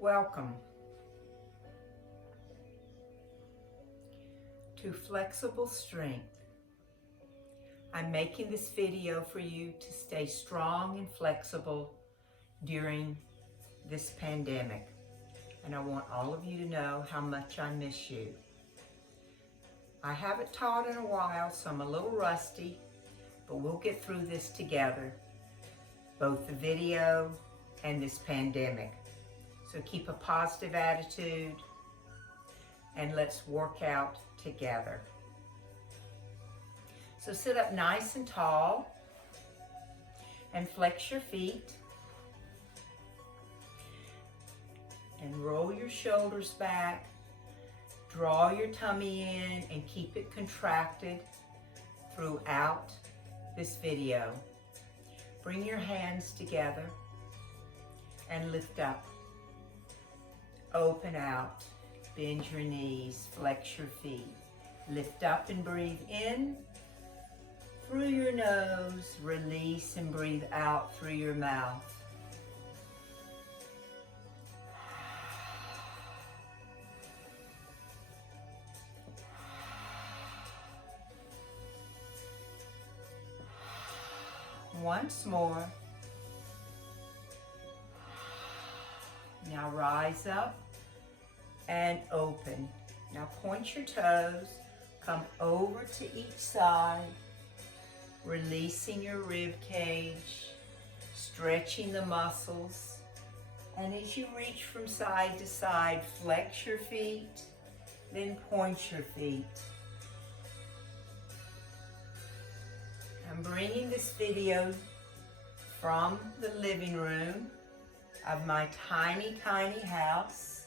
Welcome to Flexible Strength. I'm making this video for you to stay strong and flexible during this pandemic. And I want all of you to know how much I miss you. I haven't taught in a while, so I'm a little rusty, but we'll get through this together, both the video and this pandemic. So keep a positive attitude and let's work out together. So sit up nice and tall and flex your feet and roll your shoulders back. Draw your tummy in and keep it contracted throughout this video. Bring your hands together and lift up. Open out, bend your knees, flex your feet. Lift up and breathe in through your nose. Release and breathe out through your mouth. Once more. Now rise up and open. Now point your toes, come over to each side, releasing your rib cage, stretching the muscles. And as you reach from side to side, flex your feet, then point your feet. I'm bringing this video from the living room of my tiny, tiny house.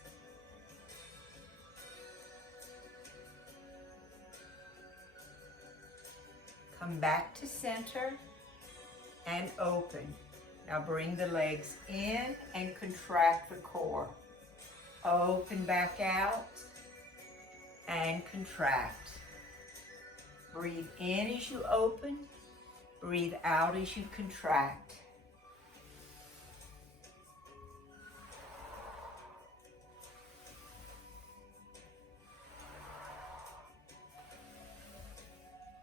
Come back to center and open. Now bring the legs in and contract the core. Open back out and contract. Breathe in as you open. Breathe out as you contract.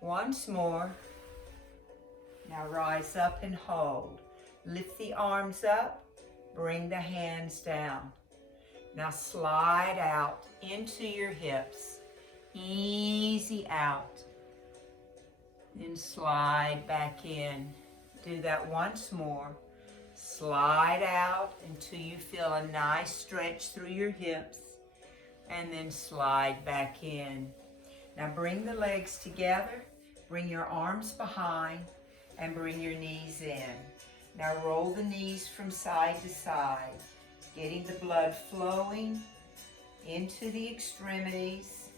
Once more. Now rise up and hold. Lift the arms up. Bring the hands down. Now slide out into your hips. Easy out. Then slide back in. Do that once more. Slide out until you feel a nice stretch through your hips. And then slide back in. Now bring the legs together. Bring your arms behind and bring your knees in. Now roll the knees from side to side, getting the blood flowing into the extremities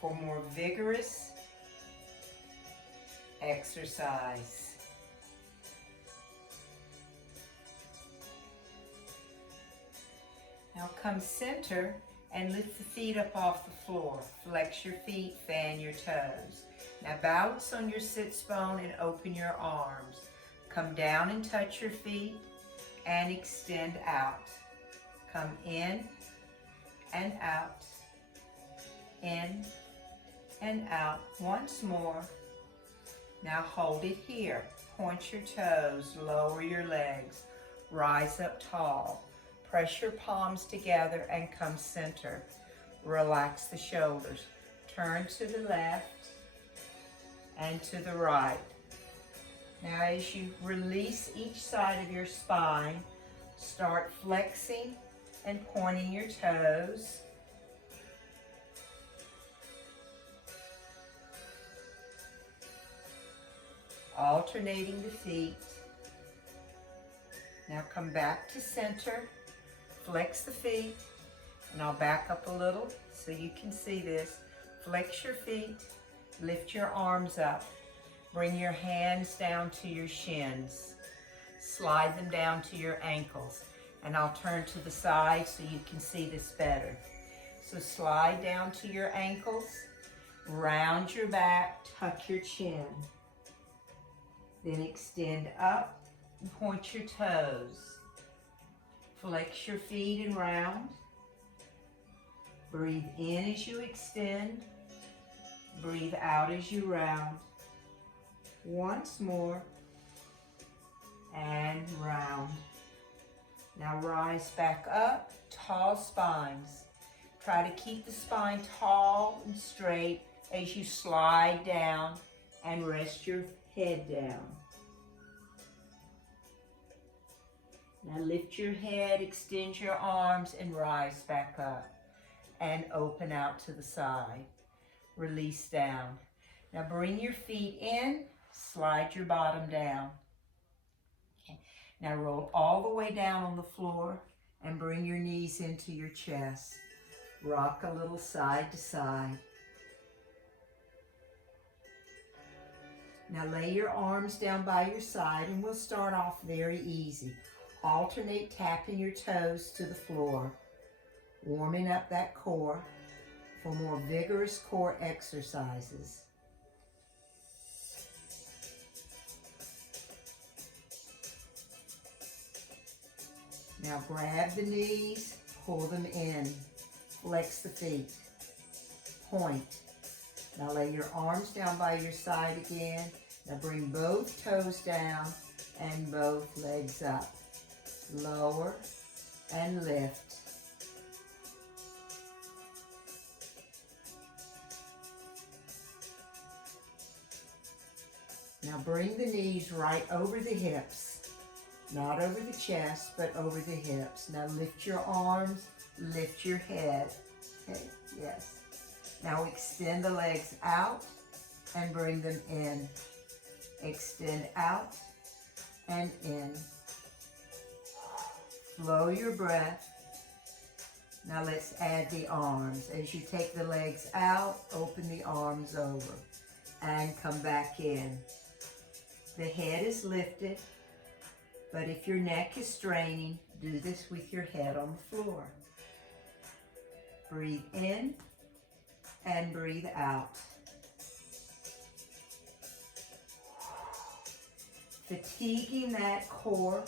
for more vigorous exercise. Now come center and lift the feet up off the floor. Flex your feet, fan your toes. Now balance on your sits bone and open your arms. Come down and touch your feet and extend out. Come in and out. In and out. Once more. Now hold it here. Point your toes, lower your legs. Rise up tall. Press your palms together and come center. Relax the shoulders. Turn to the left and to the right. Now as you release each side of your spine, start flexing and pointing your toes. Alternating the feet. Now come back to center. Flex the feet, and I'll back up a little so you can see this. Flex your feet, lift your arms up. Bring your hands down to your shins. Slide them down to your ankles. And I'll turn to the side so you can see this better. So slide down to your ankles, round your back, tuck your chin. Then extend up and point your toes. Flex your feet and round. Breathe in as you extend. Breathe out as you round. Once more. And round. Now rise back up, tall spines. Try to keep the spine tall and straight as you slide down and rest your head down. Now lift your head, extend your arms, and rise back up. And open out to the side. Release down. Now bring your feet in, slide your bottom down. Okay. Now roll all the way down on the floor and bring your knees into your chest. Rock a little side to side. Now lay your arms down by your side and we'll start off very easy. Alternate tapping your toes to the floor, warming up that core for more vigorous core exercises. Now grab the knees, pull them in, flex the feet, point. Now lay your arms down by your side again. Now bring both toes down and both legs up. Lower and lift. Now bring the knees right over the hips. Not over the chest, but over the hips. Now lift your arms, lift your head. Okay, yes. Now extend the legs out and bring them in. Extend out and in. Slow your breath. Now let's add the arms. As you take the legs out, open the arms over and come back in. The head is lifted, but if your neck is straining, do this with your head on the floor. Breathe in and breathe out. Fatiguing that core.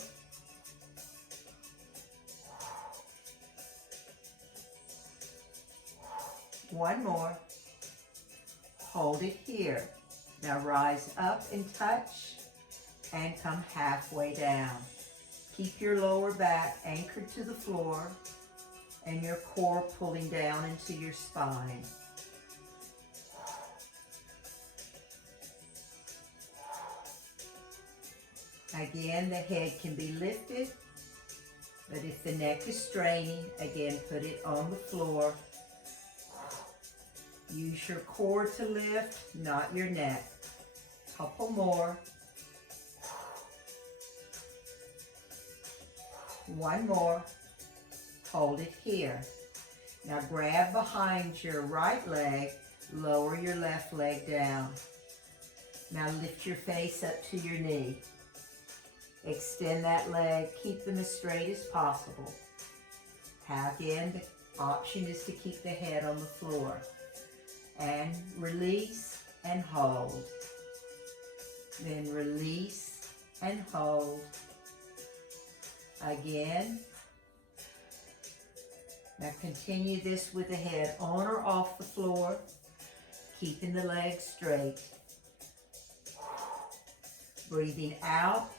One more. Hold it here. Now rise up and touch and come halfway down. Keep your lower back anchored to the floor and your core pulling down into your spine. Again, the head can be lifted, but if the neck is straining, again, put it on the floor. Use your core to lift, not your neck. Couple more. One more. Hold it here. Now grab behind your right leg, lower your left leg down. Now lift your face up to your knee. Extend that leg, keep them as straight as possible. Again, the option is to keep the head on the floor. And release and hold. Then release and hold. Again. Now continue this with the head on or off the floor, keeping the legs straight. Breathing out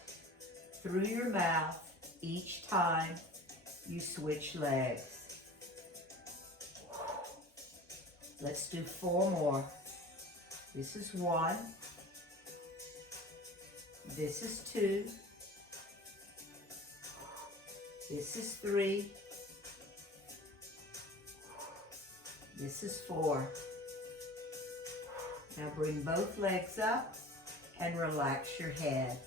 through your mouth each time you switch legs. Let's do 4 more. This is 1. This is 2. This is 3. This is 4. Now bring both legs up and relax your head.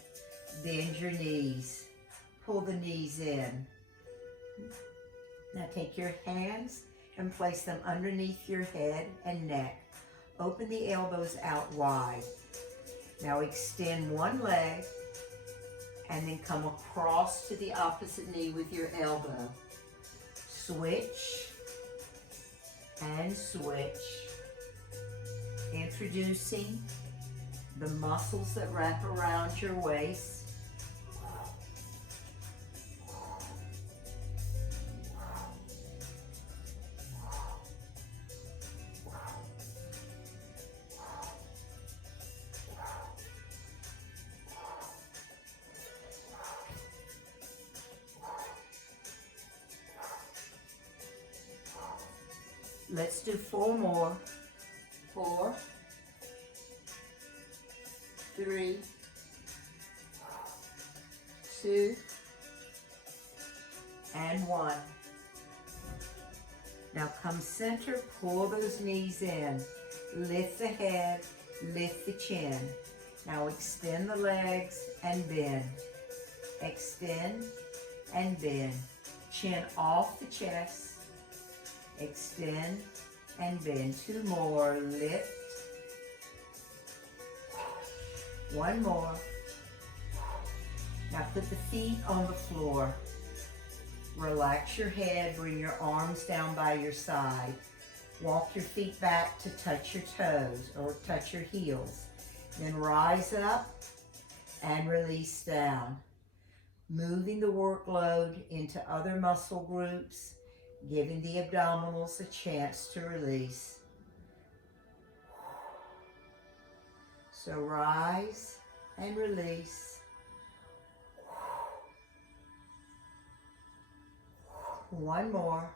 Bend your knees. Pull the knees in. Now take your hands and place them underneath your head and neck. Open the elbows out wide. Now extend one leg and then come across to the opposite knee with your elbow. Switch and switch. Introducing the muscles that wrap around your waist. Let's do 4 more. 4, 3, 2, and 1. Now come center, pull those knees in. Lift the head, lift the chin. Now extend the legs and bend. Extend and bend. Chin off the chest. Extend and bend. 2 more. Lift. 1 more. Now put the feet on the floor. Relax your head. Bring your arms down by your side. Walk your feet back to touch your toes or touch your heels. Then rise up and release down. Moving the workload into other muscle groups, giving the abdominals a chance to release. So rise and release. 1 more.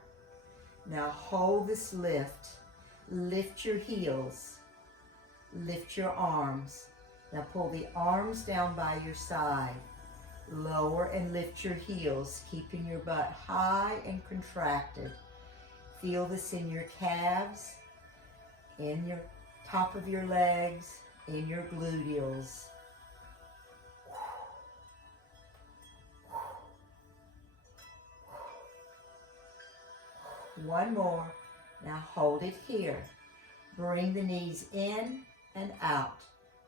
Now hold this lift. Lift your heels. Lift your arms. Now pull the arms down by your side. Lower and lift your heels, keeping your butt high and contracted. Feel this in your calves, in your top of your legs, in your gluteals. One more. Now hold it here. Bring the knees in and out.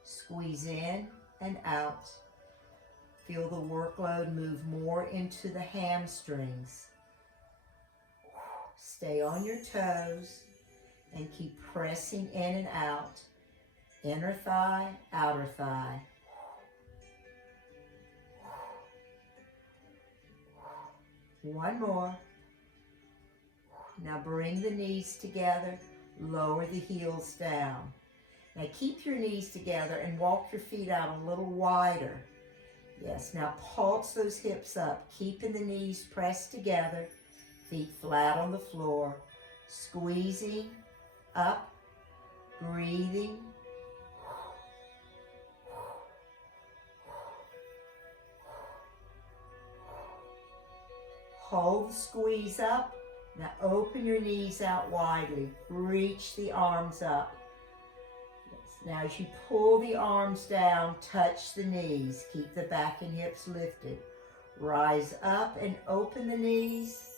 Squeeze in and out. Feel the workload move more into the hamstrings. Stay on your toes and keep pressing in and out. Inner thigh, outer thigh. One more. Now bring the knees together, lower the heels down. Now keep your knees together and walk your feet out a little wider. Yes, now pulse those hips up, keeping the knees pressed together, feet flat on the floor, squeezing up, breathing. Hold the squeeze up. Now open your knees out widely. Reach the arms up. Yes. Now as you pull the arms down, touch the knees. Keep the back and hips lifted. Rise up and open the knees.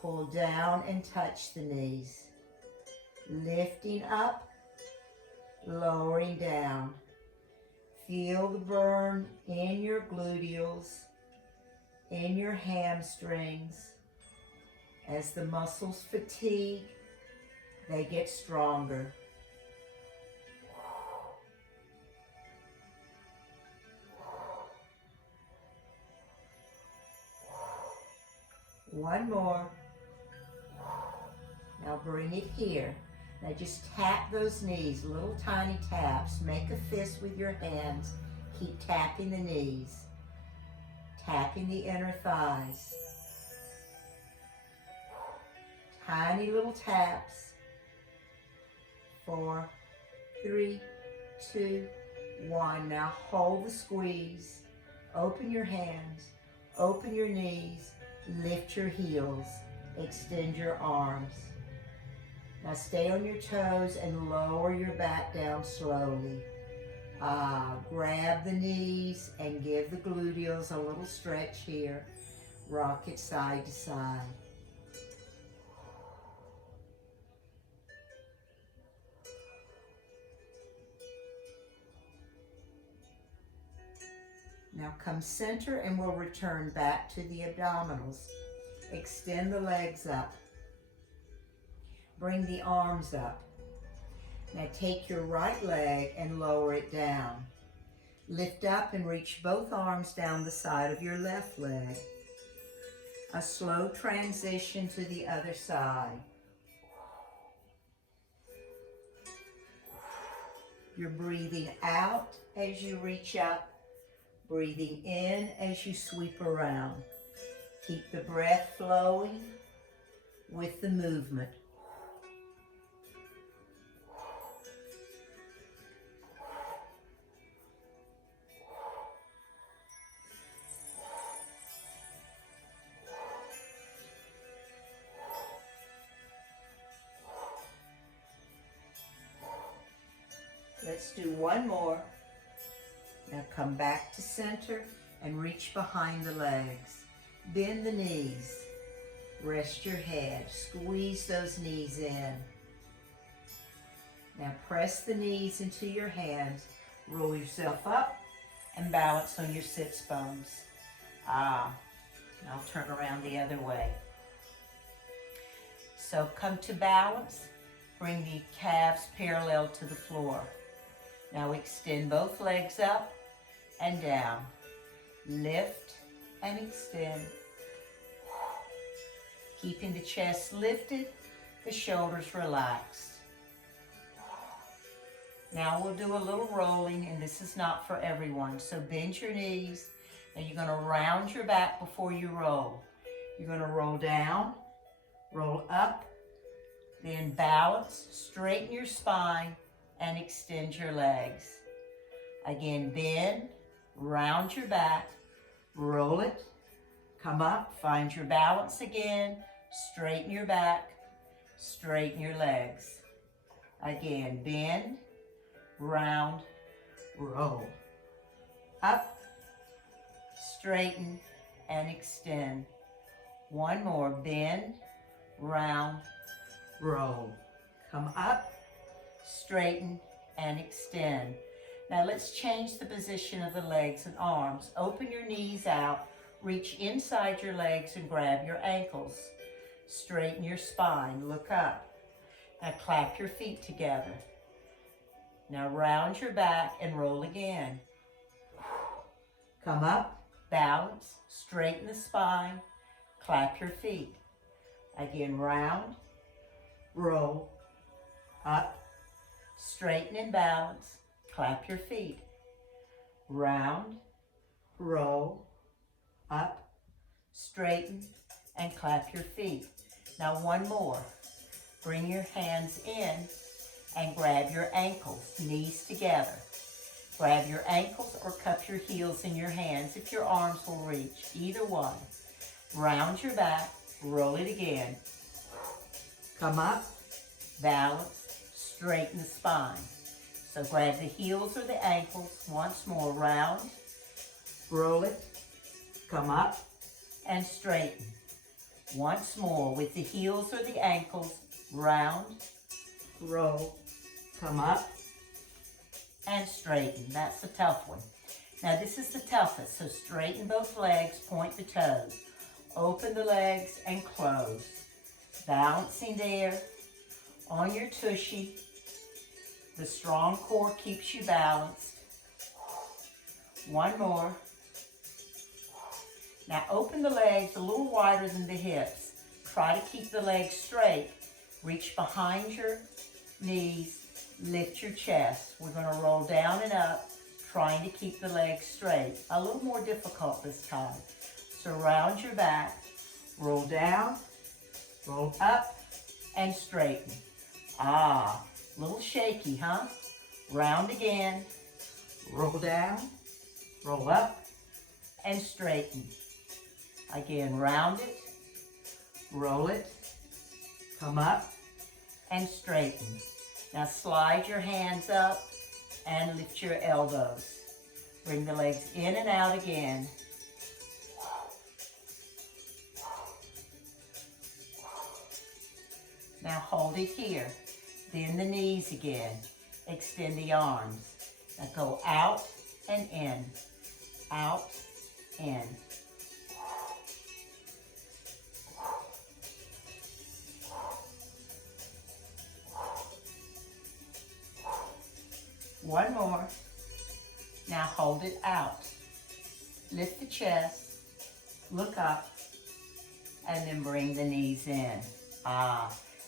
Pull down and touch the knees. Lifting up, lowering down. Feel the burn in your gluteals, in your hamstrings. As the muscles fatigue, they get stronger. One more. Now bring it here. Now just tap those knees, little tiny taps. Make a fist with your hands. Keep tapping the knees. Tapping the inner thighs. Tiny little taps. 4, 3, 2, 1. Now hold the squeeze. Open your hands. Open your knees. Lift your heels. Extend your arms. Now stay on your toes and lower your back down slowly. Grab the knees and give the gluteals a little stretch here. Rock it side to side. Now come center and we'll return back to the abdominals. Extend the legs up. Bring the arms up. Now take your right leg and lower it down. Lift up and reach both arms down the side of your left leg. A slow transition to the other side. You're breathing out as you reach up. Breathing in as you sweep around. Keep the breath flowing with the movement. Let's do one more. Now come back to center and reach behind the legs. Bend the knees. Rest your head. Squeeze those knees in. Now press the knees into your hands. Roll yourself up and balance on your sits bones. I'll turn around the other way. So come to balance. Bring the calves parallel to the floor. Now extend both legs up and down. Lift and extend. Keeping the chest lifted, the shoulders relaxed. Now we'll do a little rolling, and this is not for everyone. So bend your knees. Now you're going to round your back before you roll. You're going to roll down, roll up, then balance, straighten your spine, and extend your legs. Again, bend, round your back, roll it, come up, find your balance again, straighten your back, straighten your legs. Again, bend, round, roll. Up, straighten, and extend. One more, bend, round, roll. Come up, straighten, and extend. Now let's change the position of the legs and arms. Open your knees out, reach inside your legs and grab your ankles. Straighten your spine, look up. Now clap your feet together. Now round your back and roll again. Come up, balance, straighten the spine, clap your feet. Again, round, roll, up, straighten and balance, clap your feet. Round, roll, up, straighten, and clap your feet. Now one more. Bring your hands in and grab your ankles, knees together. Grab your ankles or cup your heels in your hands if your arms will reach, either one. Round your back, roll it again. Come up, balance, straighten the spine. So grab the heels or the ankles, once more, round, roll it, come up, and straighten. Once more, with the heels or the ankles, round, roll, come up, and straighten. That's the tough one. Now this is the toughest, so straighten both legs, point the toes. Open the legs and close. Balancing there on your tushy. The strong core keeps you balanced. One more. Now open the legs a little wider than the hips. Try to keep the legs straight. Reach behind your knees. Lift your chest. We're going to roll down and up, trying to keep the legs straight. A little more difficult this time. So round your back, roll down, roll up, and straighten. A little shaky, huh? Round again, roll down, roll up, and straighten. Again, round it, roll it, come up, and straighten. Now slide your hands up and lift your elbows. Bring the legs in and out again. Now hold it here. Bend the knees again. Extend the arms. Now go out and in. Out, in. One more. Now hold it out. Lift the chest, look up, and then bring the knees in.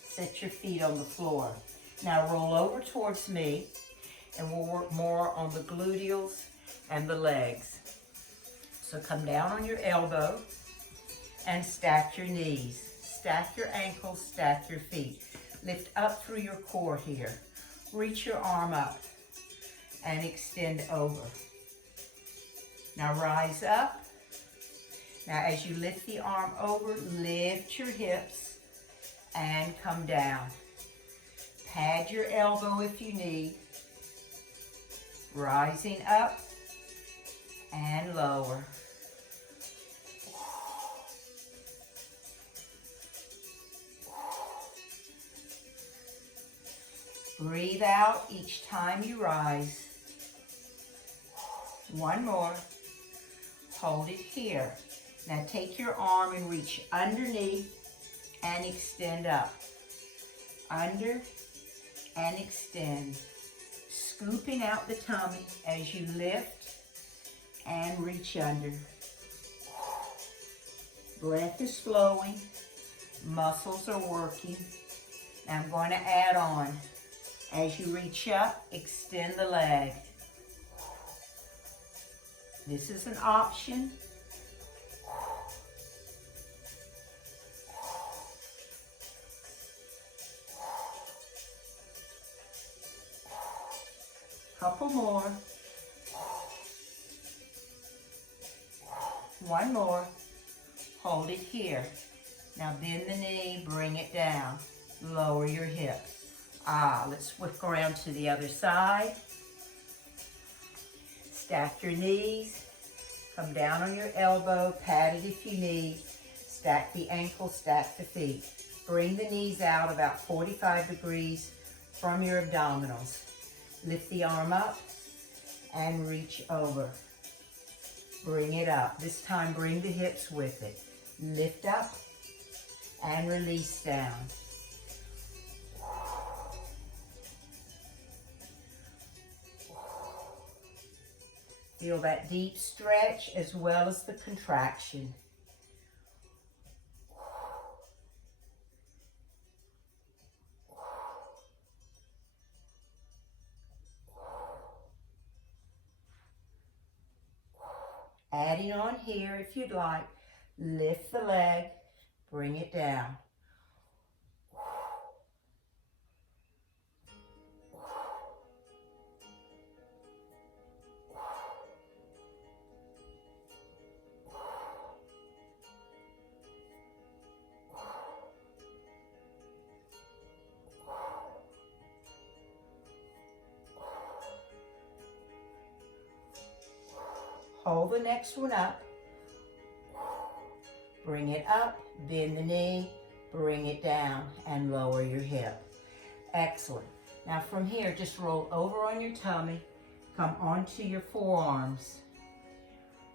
Set your feet on the floor. Now roll over towards me, and we'll work more on the gluteals and the legs. So come down on your elbow and stack your knees. Stack your ankles, stack your feet. Lift up through your core here. Reach your arm up and extend over. Now rise up. Now as you lift the arm over, lift your hips and come down. Pad your elbow if you need. rising up and lower. Breathe out each time you rise. One more. Hold it here. Now take your arm and reach underneath and extend up. Under and extend. Scooping out the tummy as you lift and reach under. Breath is flowing. Muscles are working. Now I'm going to add on. As you reach up, extend the leg. This is an option. Couple more. One more. Hold it here. Now bend the knee, bring it down. Lower your hip. Let's whip around to the other side. Stack your knees. Come down on your elbow, pat it if you need. Stack the ankles, stack the feet. Bring the knees out about 45 degrees from your abdominals. Lift the arm up and reach over. Bring it up. This time bring the hips with it. Lift up and release down. Feel that deep stretch as well as the contraction. Adding on here if you'd like. Lift the leg, bring it down. Hold the next one up. Bring it up, bend the knee, bring it down, and lower your hip. Excellent. Now from here, just roll over on your tummy, come onto your forearms.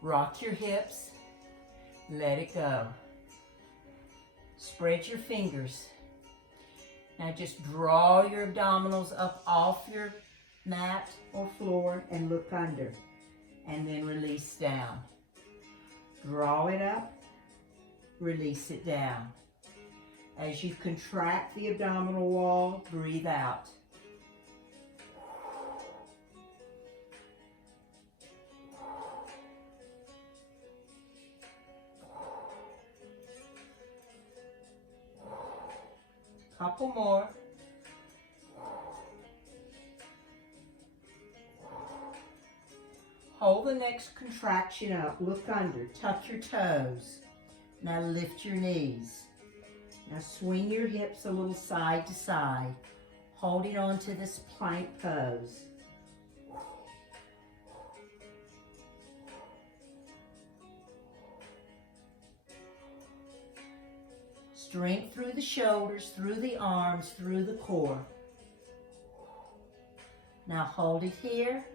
Rock your hips, let it go. Spread your fingers. Now just draw your abdominals up off your mat or floor and look under. And then release down. Draw it up, release it down. As you contract the abdominal wall, breathe out. Couple more. Hold the next contraction up, look under, tuck your toes. Now lift your knees. Now swing your hips a little side to side, holding on to this plank pose. Strength through the shoulders, through the arms, through the core. Now hold it here.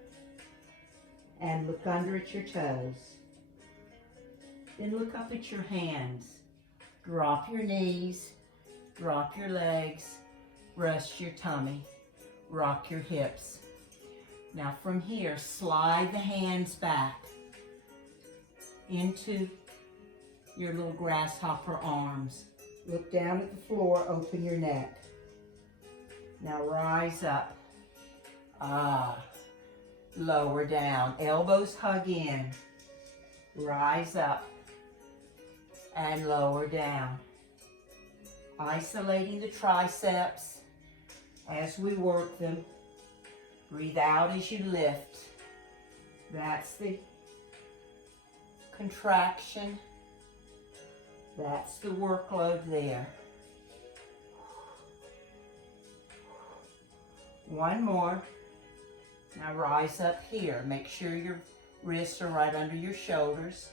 And look under at your toes. Then look up at your hands. Drop your knees, drop your legs, rest your tummy, rock your hips. Now from here, slide the hands back into your little grasshopper arms. Look down at the floor, open your neck. Now rise up. Lower down, elbows hug in, rise up and lower down. Isolating the triceps as we work them. Breathe out as you lift. That's the contraction. That's the workload there. One more. Now rise up here. Make sure your wrists are right under your shoulders.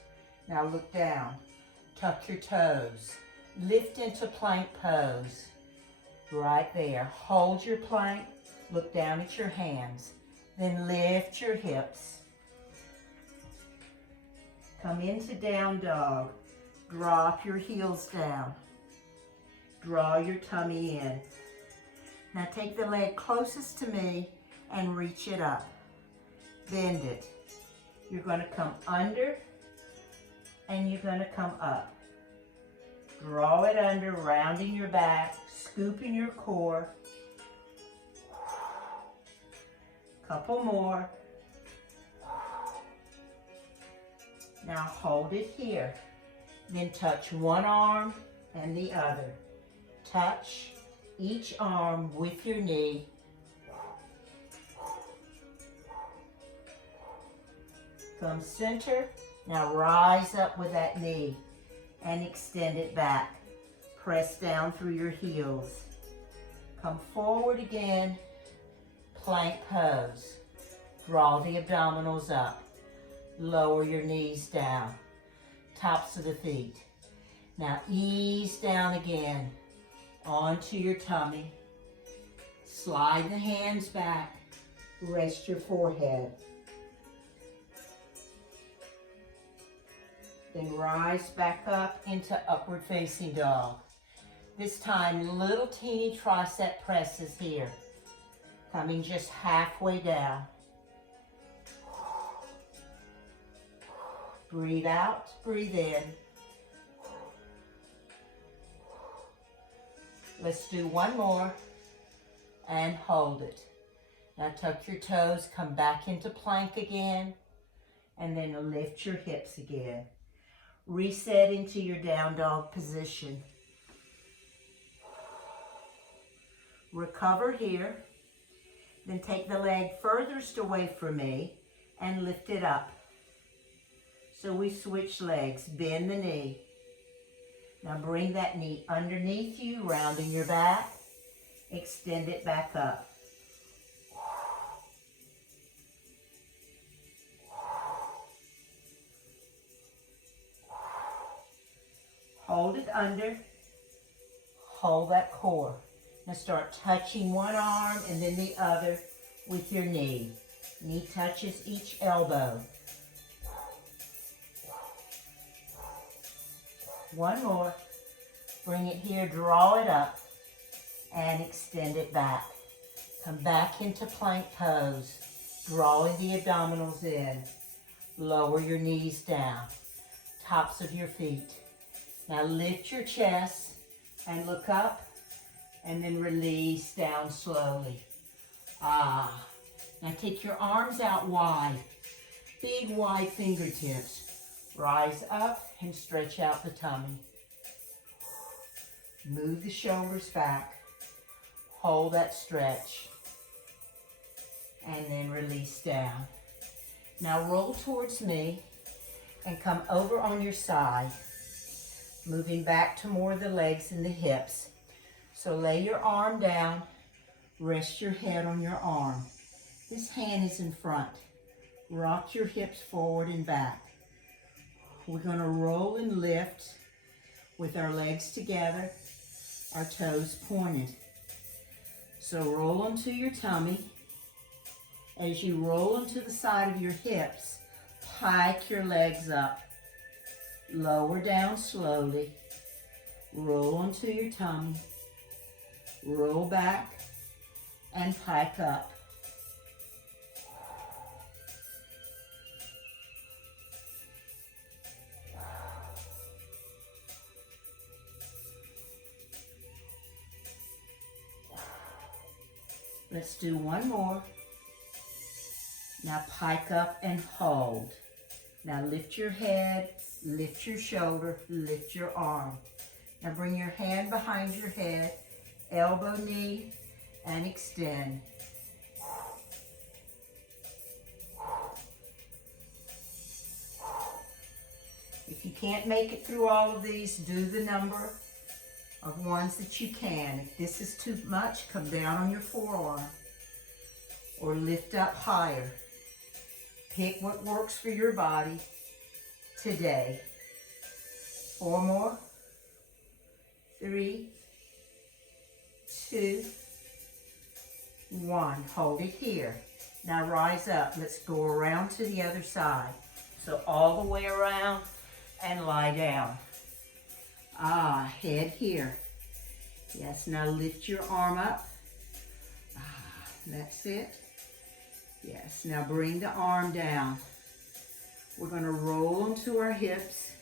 Now look down. Tuck your toes. Lift into plank pose. Right there. Hold your plank. Look down at your hands. Then lift your hips. Come into down dog. Drop your heels down. Draw your tummy in. Now take the leg closest to me and reach it up. Bend it. You're going to come under and you're going to come up. Draw it under, rounding your back, scooping your core. Couple more. Now hold it here. Then touch one arm and the other. Touch each arm with your knee. Come center. Now rise up with that knee and extend it back. Press down through your heels. Come forward again. Plank pose. Draw the abdominals up. Lower your knees down. Tops of the feet. Now ease down again onto your tummy. Slide the hands back. Rest your forehead. Then rise back up into upward facing dog. This time, little teeny tricep presses here. Coming just halfway down. Breathe out, breathe in. Let's do one more and hold it. Now tuck your toes, come back into plank again, and then lift your hips again. Reset into your down dog position. Recover here. Then take the leg furthest away from me and lift it up. So we switch legs. Bend the knee. Now bring that knee underneath you, rounding your back. Extend it back up. Hold it under. Hold that core. Now start touching one arm and then the other with your knee. Knee touches each elbow. One more. Bring it here, draw it up, and extend it back. Come back into plank pose, drawing the abdominals in. Lower your knees down, tops of your feet. Now lift your chest and look up, and then release down slowly. Now take your arms out wide, big wide fingertips. Rise up and stretch out the tummy. Move the shoulders back. Hold that stretch. And then release down. Now roll towards me and come over on your side. Moving back to more of the legs and the hips. So lay your arm down. Rest your head on your arm. This hand is in front. Rock your hips forward and back. We're going to roll and lift with our legs together, our toes pointed. So roll onto your tummy. As you roll onto the side of your hips, pike your legs up. Lower down slowly. Roll onto your tummy. Roll back and pike up. Let's do one more. Now pike up and hold. Now lift your head, lift your shoulder, lift your arm. Now bring your hand behind your head, elbow, knee, and extend. If you can't make it through all of these, do the number of ones that you can. If this is too much, come down on your forearm. or lift up higher. Pick what works for your body today. 4 more. 3, 2, 1. Hold it here. Now rise up. Let's go around to the other side. So all the way around and lie down. Head here. Yes, now lift your arm up. That's it. Yes, now bring the arm down. We're going to roll onto our hips,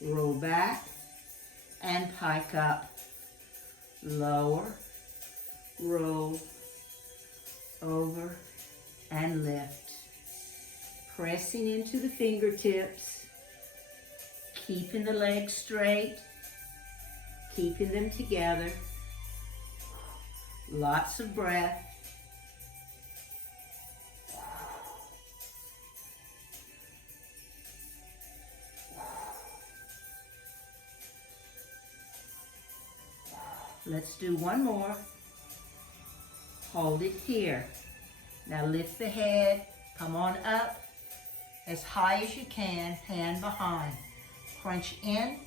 roll back, and pike up. Lower, roll, over, and lift. Pressing into the fingertips, keeping the legs straight, keeping them together. Lots of breath. Let's do one more. Hold it here. Now lift the head, come on up as high as you can, hand behind. Crunch in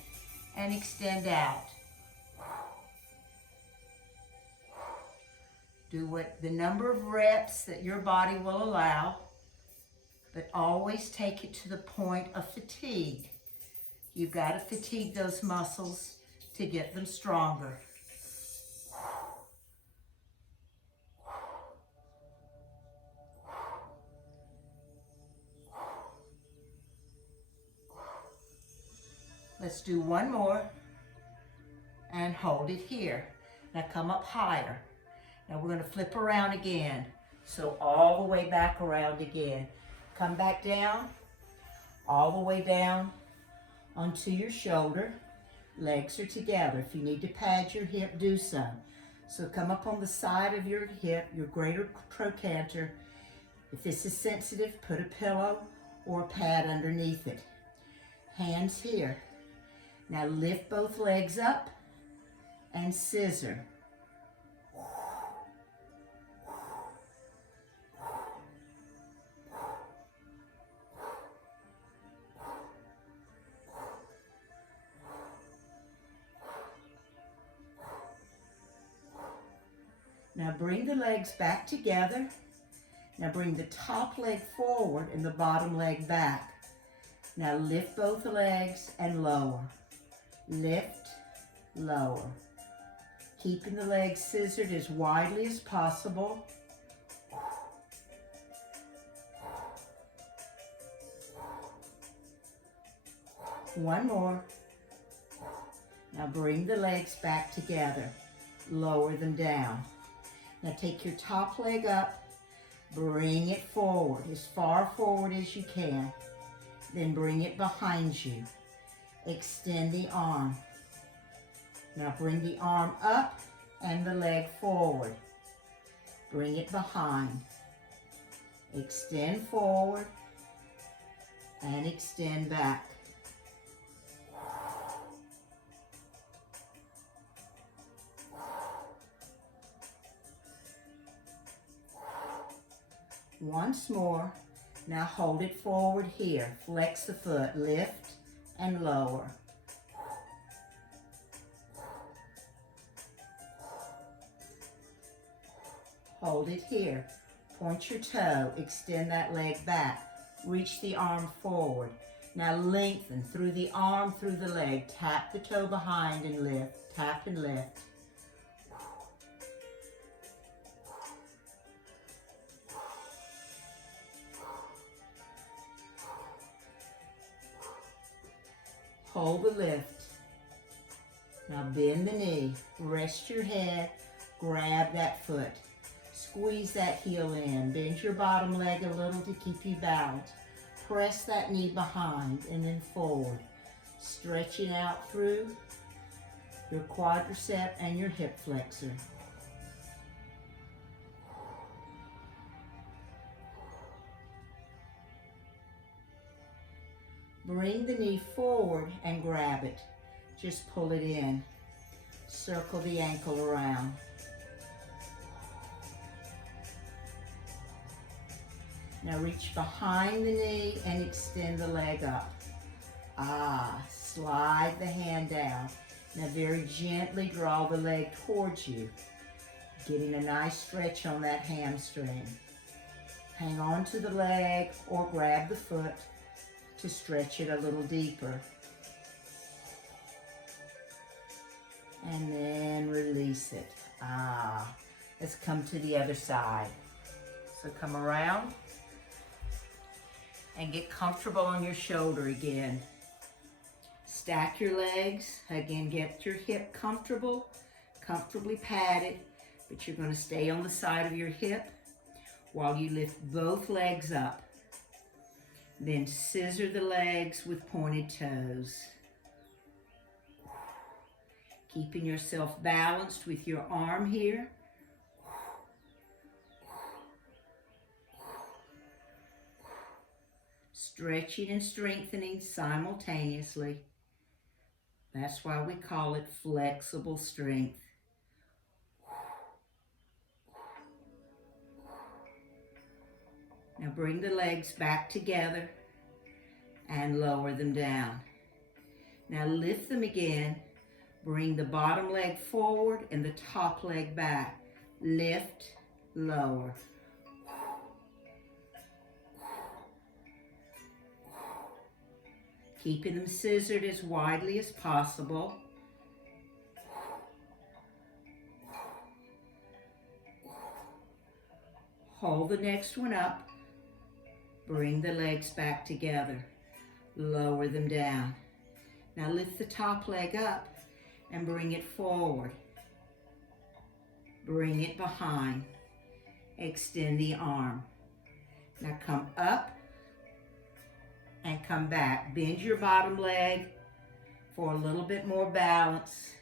and extend out. Do what the number of reps that your body will allow, but always take it to the point of fatigue. You've got to fatigue those muscles to get them stronger. Let's do one more and hold it here. Now come up higher. Now we're going to flip around again. So all the way back around again. Come back down, all the way down onto your shoulder. Legs are together. If you need to pad your hip, do so. So come up on the side of your hip, your greater trochanter. If this is sensitive, put a pillow or a pad underneath it. Hands here. Now lift both legs up and scissor. Now bring the legs back together. Now bring the top leg forward and the bottom leg back. Now lift both legs and lower. Lift, lower. Keeping the legs scissored as widely as possible. One more. Now bring the legs back together. Lower them down. Now take your top leg up. Bring it forward, as far forward as you can. Then bring it behind you. Extend the arm. Now bring the arm up and the leg forward. Bring it behind. Extend forward and extend back. Once more. Now hold it forward here. Flex the foot. Lift and lower. Hold it here. Point your toe. Extend that leg back. Reach the arm forward. Now lengthen through the arm, through the leg. Tap the toe behind and lift. Tap and lift. Hold the lift. Now bend the knee, rest your head, grab that foot. Squeeze that heel in, bend your bottom leg a little to keep you balanced. Press that knee behind and then forward. Stretching out through your quadricep and your hip flexor. Bring the knee forward and grab it. Just pull it in. Circle the ankle around. Now reach behind the knee and extend the leg up. Slide the hand down. Now very gently draw the leg towards you, getting a nice stretch on that hamstring. Hang on to the leg or grab the foot to stretch it a little deeper. And then release it. Let's come to the other side. So come around and get comfortable on your shoulder again. Stack your legs. Again, get your hip comfortably padded, but you're going to stay on the side of your hip while you lift both legs up. Then scissor the legs with pointed toes. Keeping yourself balanced with your arm here. Stretching and strengthening simultaneously. That's why we call it flexible strength. Now bring the legs back together and lower them down. Now lift them again. Bring the bottom leg forward and the top leg back. Lift, lower. Keeping them scissored as widely as possible. Hold the next one up. Bring the legs back together. Lower them down. Now lift the top leg up and bring it forward. Bring it behind. Extend the arm. Now come up and come back. Bend your bottom leg for a little bit more balance.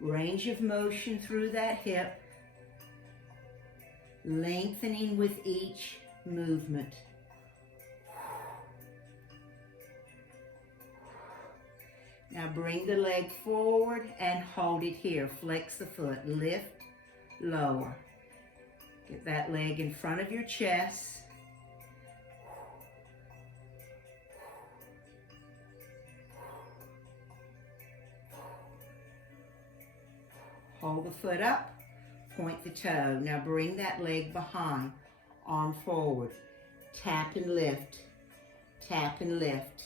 Range of motion through that hip, lengthening with each movement. Now bring the leg forward and hold it here. Flex the foot, lift, lower. Get that leg in front of your chest. Hold the foot up, point the toe. Now bring that leg behind, arm forward. Tap and lift, tap and lift.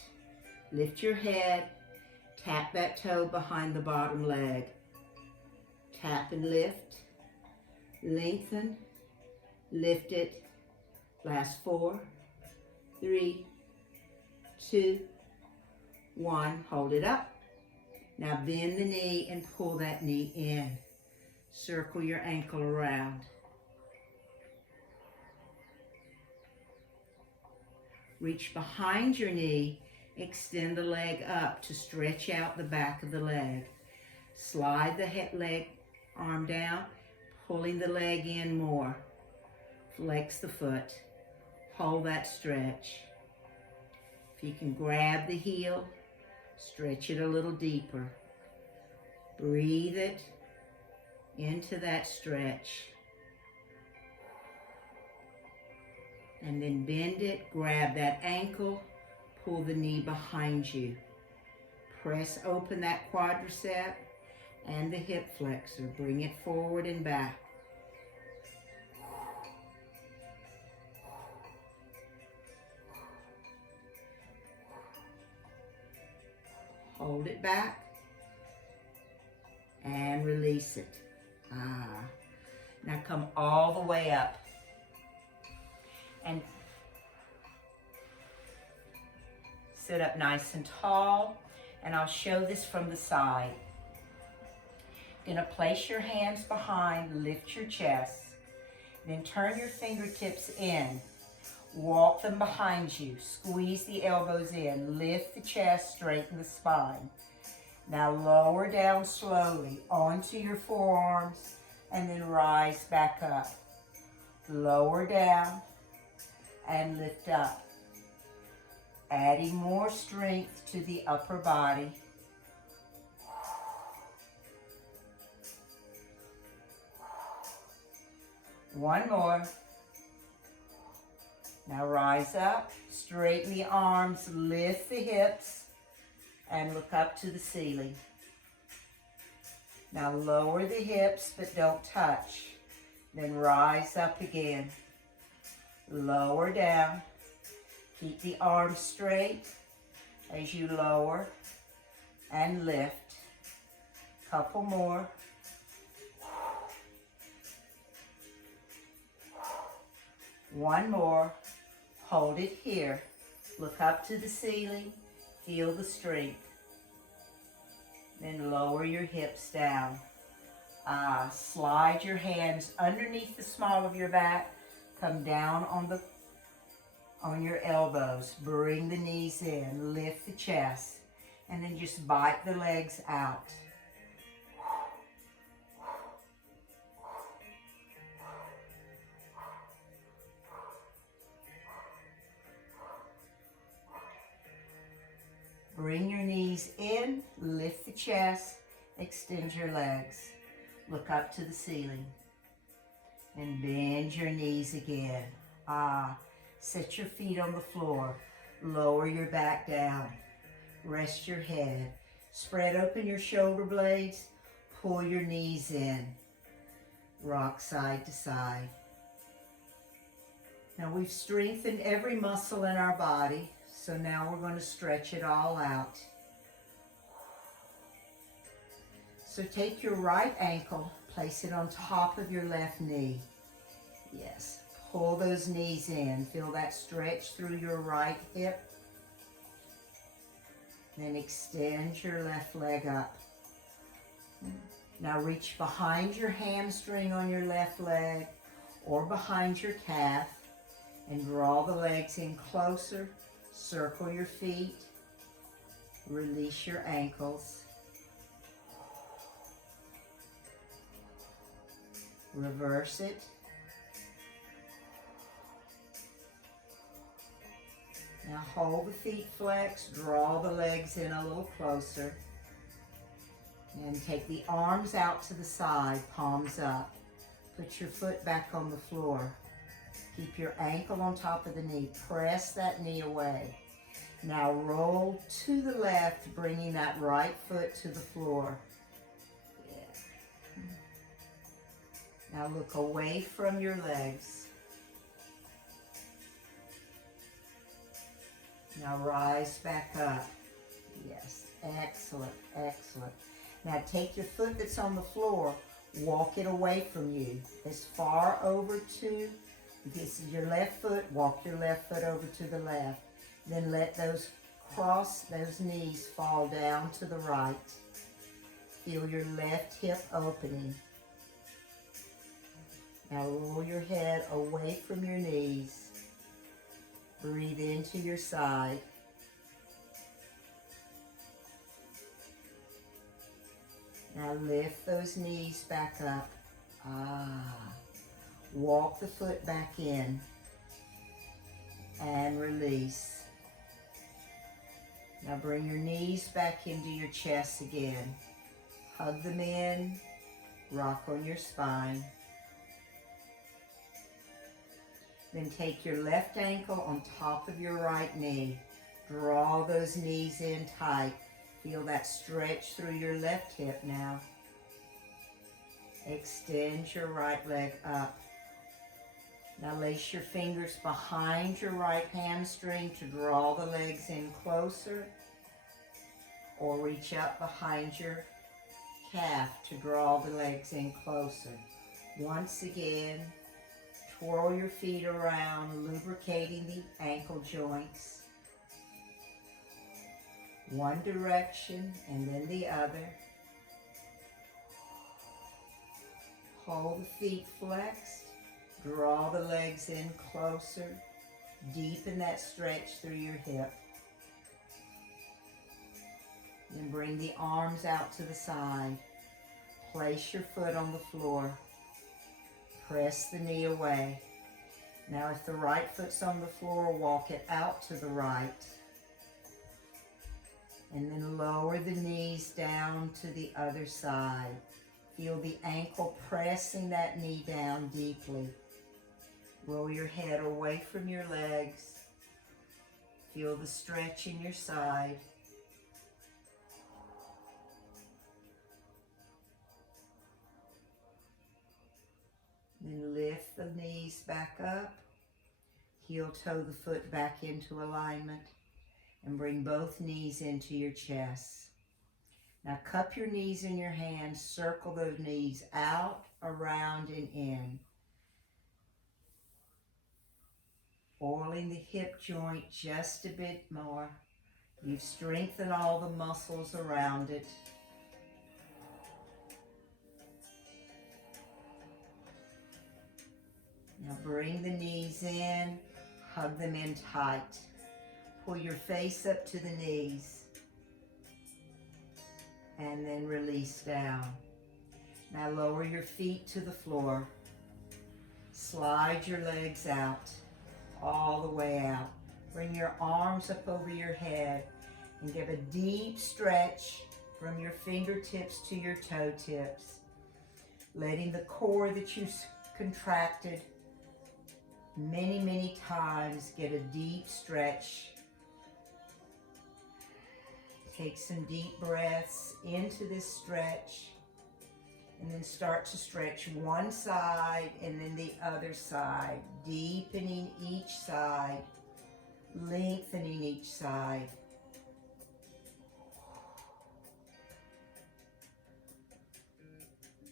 Lift your head, tap that toe behind the bottom leg. Tap and lift, lengthen, lift it. Last 4, 3, 2, 1. Hold it up. Now bend the knee and pull that knee in. Circle your ankle around. Reach behind your knee. Extend the leg up to stretch out the back of the leg. Slide the leg arm down, pulling the leg in more. Flex the foot. Hold that stretch. If you can grab the heel, stretch it a little deeper. Breathe it into that stretch. And then bend it, grab that ankle, pull the knee behind you. Press open that quadricep and the hip flexor. Bring it forward and back. Hold it back and release it. Now come all the way up and sit up nice and tall, and I'll show this from the side. Gonna place your hands behind, lift your chest, then turn your fingertips in, walk them behind you, squeeze the elbows in, lift the chest, straighten the spine. Now lower down slowly onto your forearms and then rise back up. Lower down and lift up. Adding more strength to the upper body. One more. Now rise up, straighten the arms, lift the hips, and look up to the ceiling. Now lower the hips, but don't touch. Then rise up again. Lower down. Keep the arms straight as you lower and lift. Couple more. One more. Hold it here. Look up to the ceiling. Feel the strength. Then lower your hips down. Slide your hands underneath the small of your back. Come down on your elbows. Bring the knees in. Lift the chest. And then just bite the legs out. Bring your knees in, lift the chest, extend your legs. Look up to the ceiling. And bend your knees again. Set your feet on the floor. Lower your back down. Rest your head. Spread open your shoulder blades. Pull your knees in. Rock side to side. Now we've strengthened every muscle in our body. So now we're going to stretch it all out. So take your right ankle, place it on top of your left knee. Yes, pull those knees in. Feel that stretch through your right hip. Then extend your left leg up. Now reach behind your hamstring on your left leg or behind your calf and draw the legs in closer. Circle your feet, release your ankles, reverse it, now hold the feet flexed, draw the legs in a little closer, and take the arms out to the side, palms up, put your foot back on the floor. Keep your ankle on top of the knee. Press that knee away. Now roll to the left, bringing that right foot to the floor. Yeah. Now look away from your legs. Now rise back up. Yes, excellent, excellent. Now take your foot that's on the floor, walk it away from you as far over to. This is your left foot, walk your left foot over to the left. Then let those knees fall down to the right. Feel your left hip opening. Now roll your head away from your knees. Breathe into your side. Now lift those knees back up. Walk the foot back in and release. Now bring your knees back into your chest again. Hug them in, rock on your spine. Then take your left ankle on top of your right knee. Draw those knees in tight. Feel that stretch through your left hip now. Extend your right leg up. Now lace your fingers behind your right hamstring to draw the legs in closer, or reach up behind your calf to draw the legs in closer. Once again, twirl your feet around, lubricating the ankle joints. One direction and then the other. Hold the feet flexed. Draw the legs in closer. Deepen that stretch through your hip. Then bring the arms out to the side. Place your foot on the floor. Press the knee away. Now if the right foot's on the floor, walk it out to the right. And then lower the knees down to the other side. Feel the ankle pressing that knee down deeply. Roll your head away from your legs. Feel the stretch in your side. Then lift the knees back up. Heel toe the foot back into alignment. And bring both knees into your chest. Now cup your knees in your hands. Circle those knees out, around, and in. Oiling the hip joint just a bit more. You've strengthened all the muscles around it. Now bring the knees in, hug them in tight. Pull your face up to the knees. And then release down. Now lower your feet to the floor. Slide your legs out, all the way out. Bring your arms up over your head and give a deep stretch from your fingertips to your toe tips. Letting the core that you contracted many, many times get a deep stretch. Take some deep breaths into this stretch, and then start to stretch one side and then the other side, deepening each side, lengthening each side.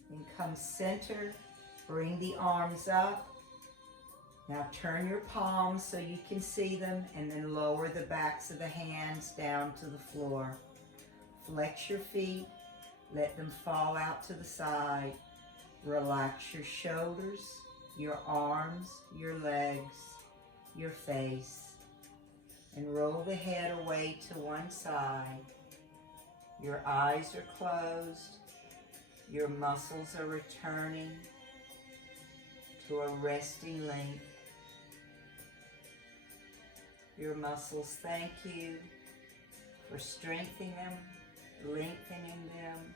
Then come center, bring the arms up. Now turn your palms so you can see them, and then lower the backs of the hands down to the floor. Flex your feet, let them fall out to the side. Relax your shoulders, your arms, your legs, your face. And roll the head away to one side. Your eyes are closed. Your muscles are returning to a resting length. Your muscles thank you for strengthening them, lengthening them.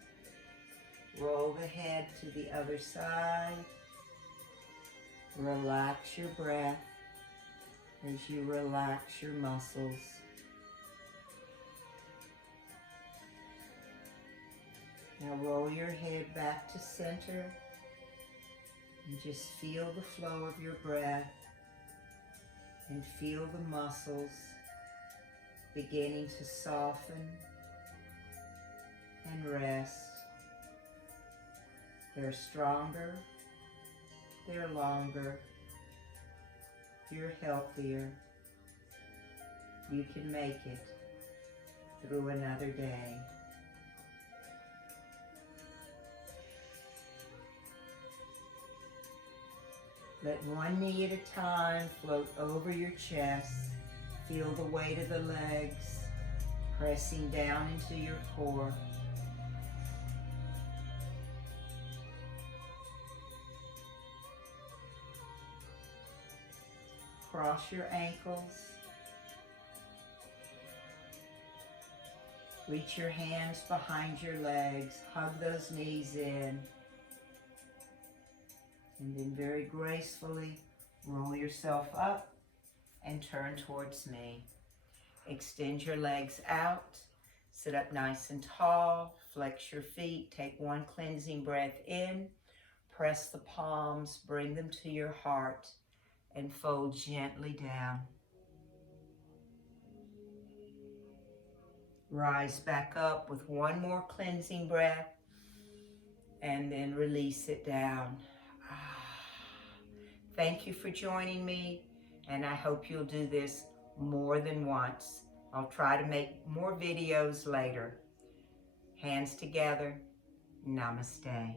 Roll the head to the other side. Relax your breath as you relax your muscles. Now roll your head back to center and just feel the flow of your breath. And feel the muscles beginning to soften and rest. They're stronger, they're longer, you're healthier. You can make it through another day. Let one knee at a time float over your chest. Feel the weight of the legs pressing down into your core. Cross your ankles. Reach your hands behind your legs. Hug those knees in. And then very gracefully roll yourself up and turn towards me. Extend your legs out. Sit up nice and tall. Flex your feet. Take one cleansing breath in. Press the palms. Bring them to your heart. And fold gently down. Rise back up with one more cleansing breath. And then release it down. Thank you for joining me, and I hope you'll do this more than once. I'll try to make more videos later. Hands together. Namaste.